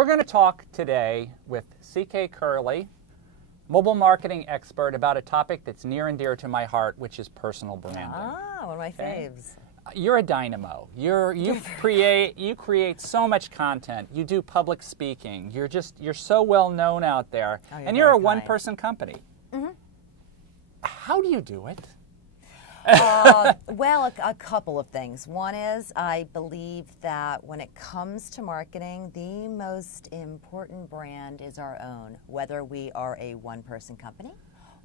We're going to talk today with C.K. Curley, mobile marketing expert, about a topic that's near and dear to my heart, which is personal branding. Ah, one of my faves. You're a dynamo. You create so much content. You do public speaking. You're so well known out there, and you're a one-person company. Mm-hmm. How do you do it? Well, a couple of things. One is I believe that when it comes to marketing, the most important brand is our own, whether we are a one-person company,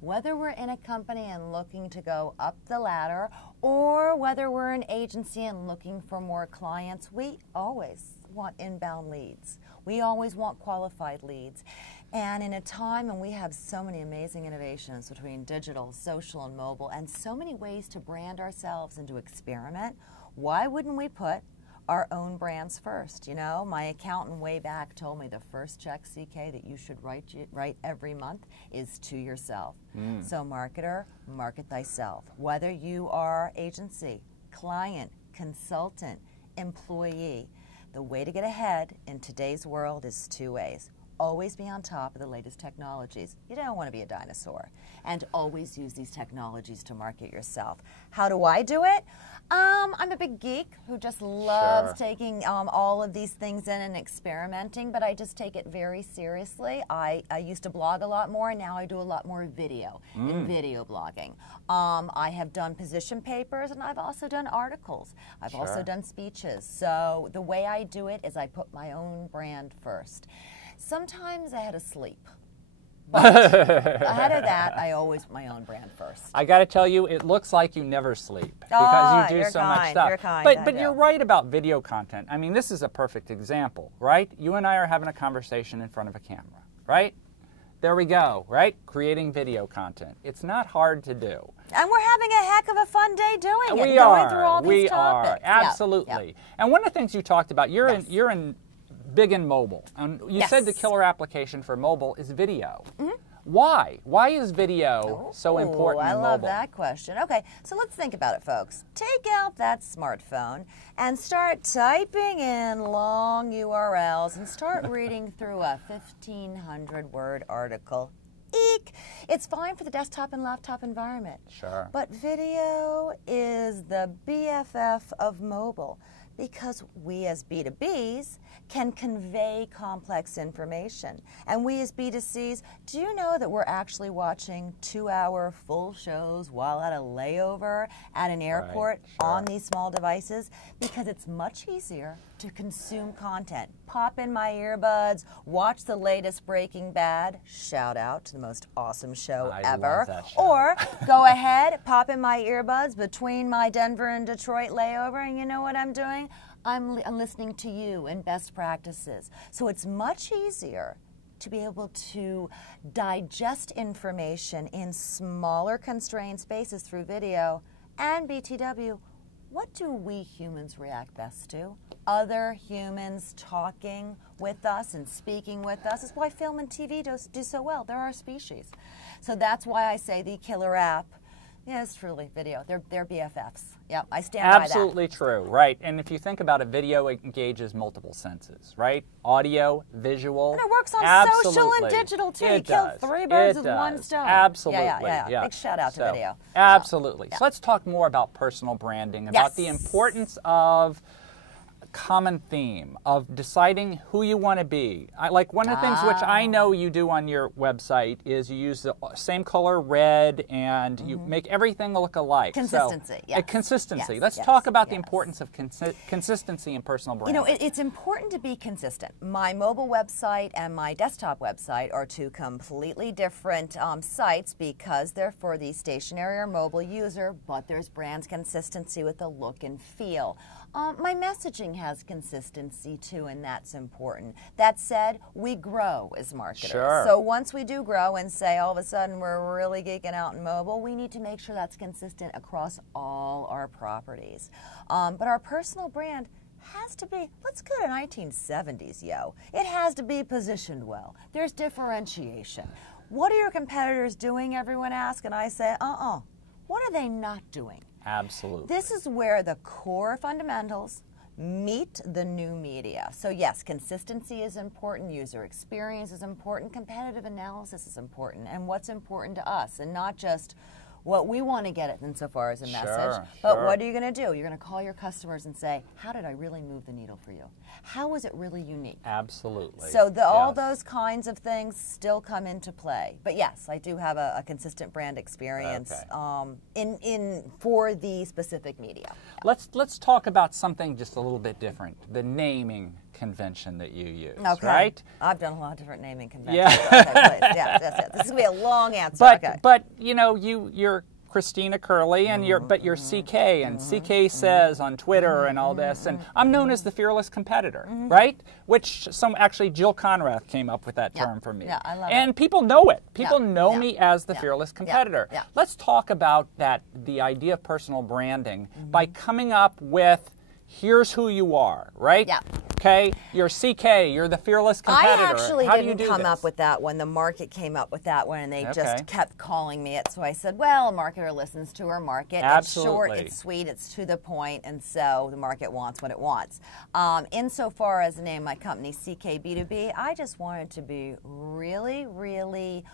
whether we're in a company and looking to go up the ladder, or whether we're an agency and looking for more clients. We always want inbound leads. We always want qualified leads. And in a time when we have so many amazing innovations between digital, social, and mobile, and so many ways to brand ourselves and to experiment, why wouldn't we put our own brands first? You know, my accountant way back told me the first check, CK, that you should write every month is to yourself. So marketer, market thyself. Whether you are agency, client, consultant, employee, the way to get ahead in today's world is two ways. Always be on top of the latest technologies. You don't want to be a dinosaur. And always use these technologies to market yourself. How do I do it? I'm a big geek who just loves taking all of these things in and experimenting, but I just take it very seriously. I used to blog a lot more, and now I do a lot more video and video blogging. I have done position papers, and I've also done articles. I've also done speeches. So the way I do it is I put my own brand first. Sometimes ahead of sleep. But ahead of that, I always put my own brand first. I got to tell you, it looks like you never sleep because you do so much stuff. You're kind, but you're right about video content. I mean, this is a perfect example, right? You and I are having a conversation in front of a camera, right? There we go, right? Creating video content. It's not hard to do. And we're having a heck of a fun day doing it. We going through all these we topics. are, absolutely. Yeah. And one of the things you talked about, you're in big in mobile. And you said the killer application for mobile is video. Why? Why is video so important in mobile? I love that question. Okay, so let's think about it, folks. Take out that smartphone and start typing in long URLs and start reading through a 1,500-word article. Eek! It's fine for the desktop and laptop environment. Sure. But video is the BFF of mobile, because we as B2Bs can convey complex information. And we as B2Cs, do you know that we're actually watching 2-hour full shows while at a layover at an airport on these small devices? Because it's much easier to consume content. Pop in my earbuds, watch the latest Breaking Bad, shout out to the most awesome show ever. Love that show. Or go ahead, pop in my earbuds between my Denver and Detroit layover, and you know what I'm doing? I'm listening to you and best practices. So it's much easier to be able to digest information in smaller constrained spaces through video. And BTW, what do we humans react best to? Other humans talking with us and speaking with us. That's why film and TV do so well. They're our species. So that's why I say the killer app. Yeah, it's truly video. They're BFFs. Yep, I stand by that. Absolutely true, right. And if you think about it, video engages multiple senses, right? Audio, visual. And it works on social and digital, too. You kill 3 birds with 1 stone. Absolutely. Yeah. Big shout out to video. Absolutely. So let's talk more about personal branding, about the importance of common theme of deciding who you want to be. Like one of the things which I know you do on your website is you use the same color red and you make everything look alike. Consistency. So, consistency. Let's talk about the importance of consistency in personal branding. You know, it's important to be consistent. My mobile website and my desktop website are two completely different sites because they're for the stationary or mobile user, but there's brand consistency with the look and feel. My messaging has consistency too, and that's important. That said, we grow as marketers. Sure. So once we do grow and say all of a sudden we're really geeking out in mobile, we need to make sure that's consistent across all our properties. But our personal brand has to be, let's go to 1970s, yo. It has to be positioned well. There's differentiation. What are your competitors doing, everyone asks, and I say, what are they not doing? Absolutely. This is where the core fundamentals, meet the new media. So yes, consistency is important, user experience is important, competitive analysis is important, and what's important to us, and not just what we want to get it insofar as a message, but what are you going to do? You're going to call your customers and say, how did I really move the needle for you? How was it really unique? Absolutely. So all those kinds of things still come into play. But yes, I do have a consistent brand experience for the specific media. Let's talk about something just a little bit different, the naming convention that you use, right? I've done a lot of different naming conventions. Yeah. This is going to be a long answer. But you know, you're Christina Curley, and you're CK, and CK says on Twitter and all this, and I'm known as the fearless competitor, right? Which actually Jill Conrath came up with that term for me. Yeah, I love and it. people know it. People know me as the fearless competitor. Let's talk about the idea of personal branding by coming up with, here's who you are, right? Yeah. Okay, you're CK, you're the fearless competitor. I actually How didn't do you do come this? up with that one. The market came up with that one, and they just kept calling me it. So I said, well, a marketer listens to her market. Absolutely. It's short, it's sweet, it's to the point, and so the market wants what it wants. Insofar as the name of my company, CK B2B, I just wanted to be really, really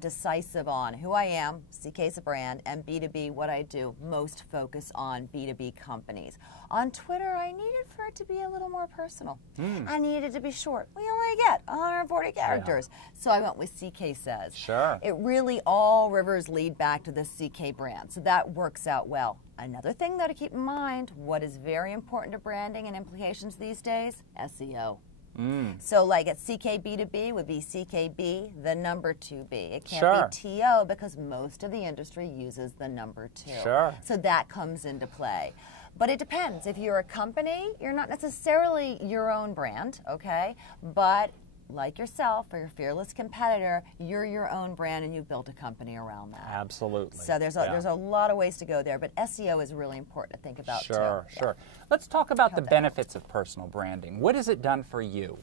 decisive on who I am, CK is a brand, and B2B, what I do, most focus on B2B companies. On Twitter, I needed for it to be a little more personal. I needed to be short. We only get 140 characters. So I went with CK Says. Sure. It really, all rivers lead back to the CK brand. So that works out well. Another thing, though, to keep in mind, what is very important to branding and implications these days? SEO. So like at CKB2B would be CKB, the number 2B. It can't be TO because most of the industry uses the number 2. So that comes into play. But it depends. If you're a company, you're not necessarily your own brand, okay? But like yourself or your fearless competitor, you're your own brand and you've built a company around that. Absolutely. So there's a lot of ways to go there, but SEO is really important to think about too. Sure. Let's talk about the benefits of personal branding. What has it done for you?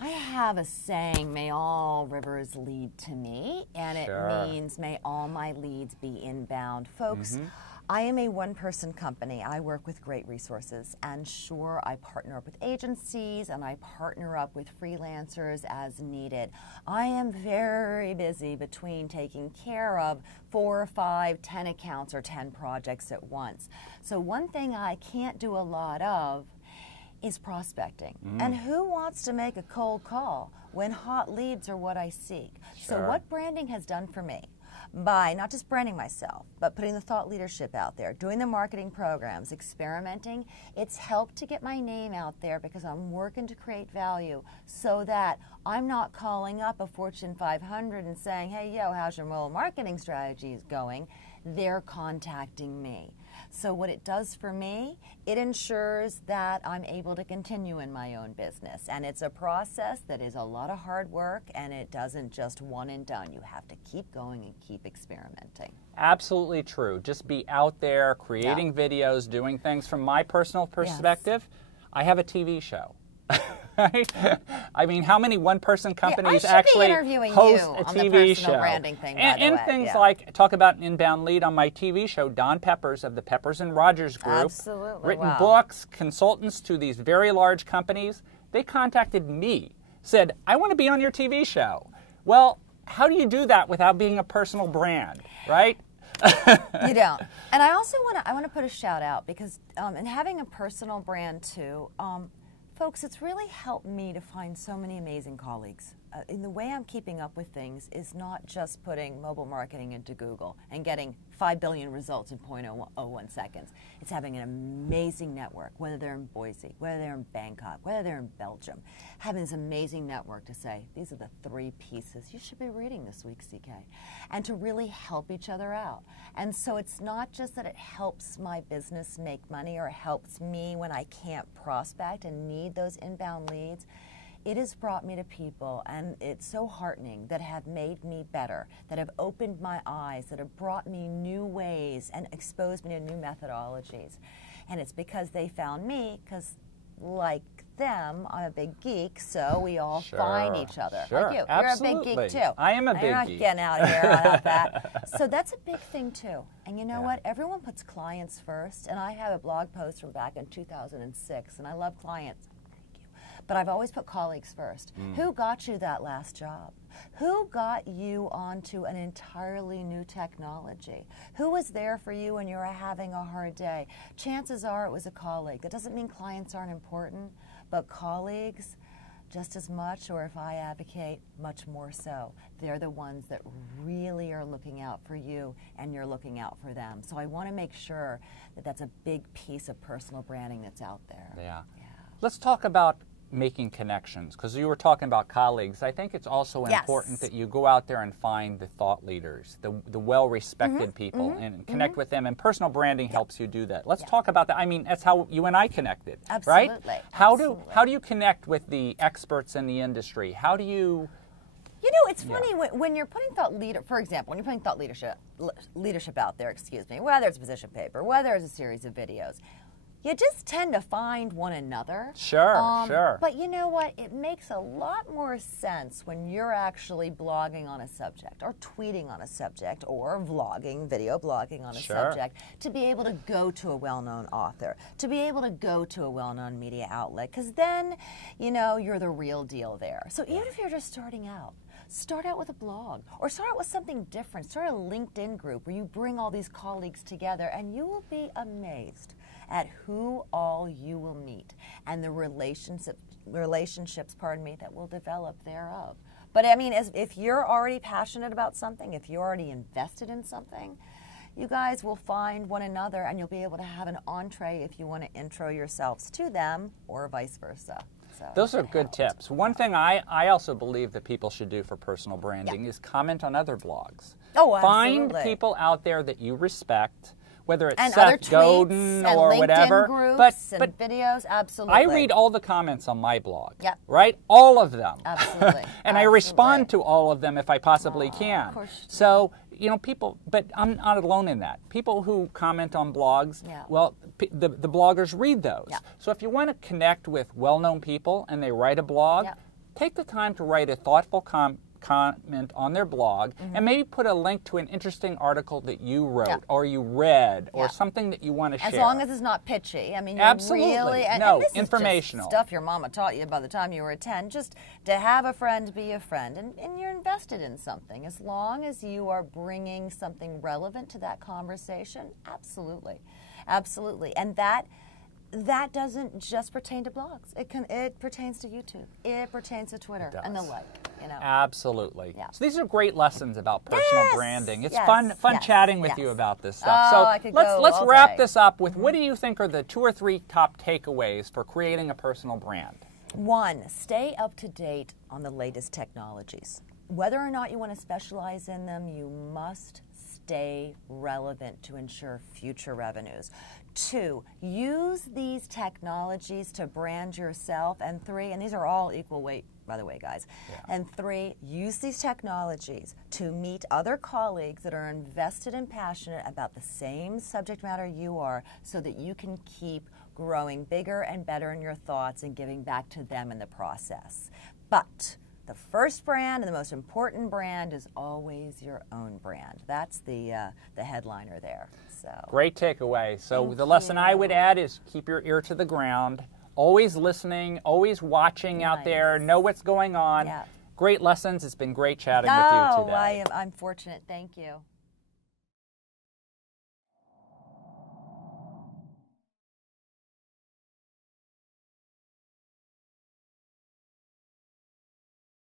I have a saying, may all rivers lead to me, and it means may all my leads be inbound. Folks, I am a one-person company. I work with great resources, and sure, I partner up with agencies, and I partner up with freelancers as needed. I am very busy between taking care of 4 or 5, 10 accounts or 10 projects at once. So one thing I can't do a lot of is prospecting. And who wants to make a cold call when hot leads are what I seek? So what branding has done for me, by not just branding myself, but putting the thought leadership out there, doing the marketing programs, experimenting, it's helped to get my name out there because I'm working to create value so that I'm not calling up a Fortune 500 and saying, hey, yo, how's your mobile marketing strategy going? They're contacting me. So what it does for me, it ensures that I'm able to continue in my own business. And it's a process that is a lot of hard work, and it doesn't just one and done. You have to keep going and keep experimenting. Absolutely true. Just be out there creating videos, doing things. From my personal perspective, I have a TV show. Right? I mean, how many one-person companies actually host a TV show? Branding thing, and things like, talk about an inbound lead on my TV show, Don Peppers of the Peppers and Rogers Group. Absolutely. Written books, consultants to these very large companies. They contacted me, said, I want to be on your TV show. Well, how do you do that without being a personal brand, right? You don't. And I also want to put a shout out because in having a personal brand too, folks, it's really helped me to find so many amazing colleagues. In the way I'm keeping up with things is not just putting mobile marketing into Google and getting 5 billion results in 0.01 seconds. It's having an amazing network, whether they're in Boise, whether they're in Bangkok, whether they're in Belgium. Having this amazing network to say, these are the 3 pieces you should be reading this week, CK. And to really help each other out. And so it's not just that it helps my business make money or helps me when I can't prospect and need those inbound leads. It has brought me to people, and it's so heartening, that have made me better, that have opened my eyes, that have brought me new ways and exposed me to new methodologies. And it's because they found me, because like them. I'm a big geek, so we all Sure, find each other. sure, Like you. absolutely. You're a big geek too. I am a big You're not geek. getting out of here without that. So that's a big thing too. And you know Yeah. what? Everyone puts clients first. And I have a blog post from back in 2006, and I love clients. Thank you. But I've always put colleagues first. Who got you that last job? Who got you onto an entirely new technology? Who was there for you when you were having a hard day? Chances are it was a colleague. That doesn't mean clients aren't important, but colleagues, just as much, or if I advocate, much more so. They're the ones that really are looking out for you, and you're looking out for them. So I want to make sure that that's a big piece of personal branding that's out there. Yeah. Let's talk about making connections, because you were talking about colleagues. I think it's also important that you go out there and find the thought leaders, the well-respected people, and connect with them, and personal branding helps you do that. Let's talk about that. I mean, that's how you and I connected, right? How do you connect with the experts in the industry? How do you... You know, it's funny when you're putting for example, when you're putting thought leadership out there, whether it's a position paper, whether it's a series of videos, you just tend to find one another. Sure. But you know what? It makes a lot more sense when you're actually blogging on a subject, or tweeting on a subject, or vlogging, video blogging on a subject, to be able to go to a well-known author, to be able to go to a well-known media outlet, because then, you know, you're the real deal there. So even if you're just starting out, start out with a blog, or start out with something different. Start a LinkedIn group where you bring all these colleagues together, and you will be amazed at who all you will meet and the relationships, that will develop thereof. But I mean, if you're already passionate about something, if you're already invested in something, you guys will find one another, and you'll be able to have an entree if you want to intro yourselves to them, or vice versa. So those are good tips. One thing I also believe that people should do for personal branding is comment on other blogs. Oh, absolutely. Find people out there that you respect, whether it's Seth Godin or LinkedIn whatever. Groups and videos, absolutely. I read all the comments on my blog, Yep. right? All of them. Absolutely. And I respond to all of them if I possibly can. Of course. So, you know, people, but I'm not alone in that. People who comment on blogs, well, the bloggers read those. Yeah. So if you want to connect with well-known people and they write a blog, take the time to write a thoughtful comment on their blog, and maybe put a link to an interesting article that you wrote or you read, or something that you want to share. As long as it's not pitchy. I mean, absolutely. Really, and this informational. Is just stuff your mama taught you by the time you were 10. Just to have a friend be a friend, and you're invested in something. As long as you are bringing something relevant to that conversation, absolutely. Absolutely. And that doesn't just pertain to blogs. It pertains to YouTube. It pertains to Twitter and the like. You know. Absolutely. Yeah. So these are great lessons about personal branding. It's fun chatting with you about this stuff. Oh, so let's wrap this up with what do you think are the 2 or 3 top takeaways for creating a personal brand? 1, stay up to date on the latest technologies. Whether or not you want to specialize in them, you must stay relevant to ensure future revenues. 2, use these technologies to brand yourself. And 3, and these are all equal weight, by the way, guys. And 3, use these technologies to meet other colleagues that are invested and passionate about the same subject matter you are, so that you can keep growing bigger and better in your thoughts and giving back to them in the process. But the first brand and the most important brand is always your own brand. That's the headliner there. So great takeaway. So the lesson I would add is keep your ear to the ground, always listening, always watching out there, know what's going on. Great lessons. It's been great chatting with you today. I'm fortunate. Thank you.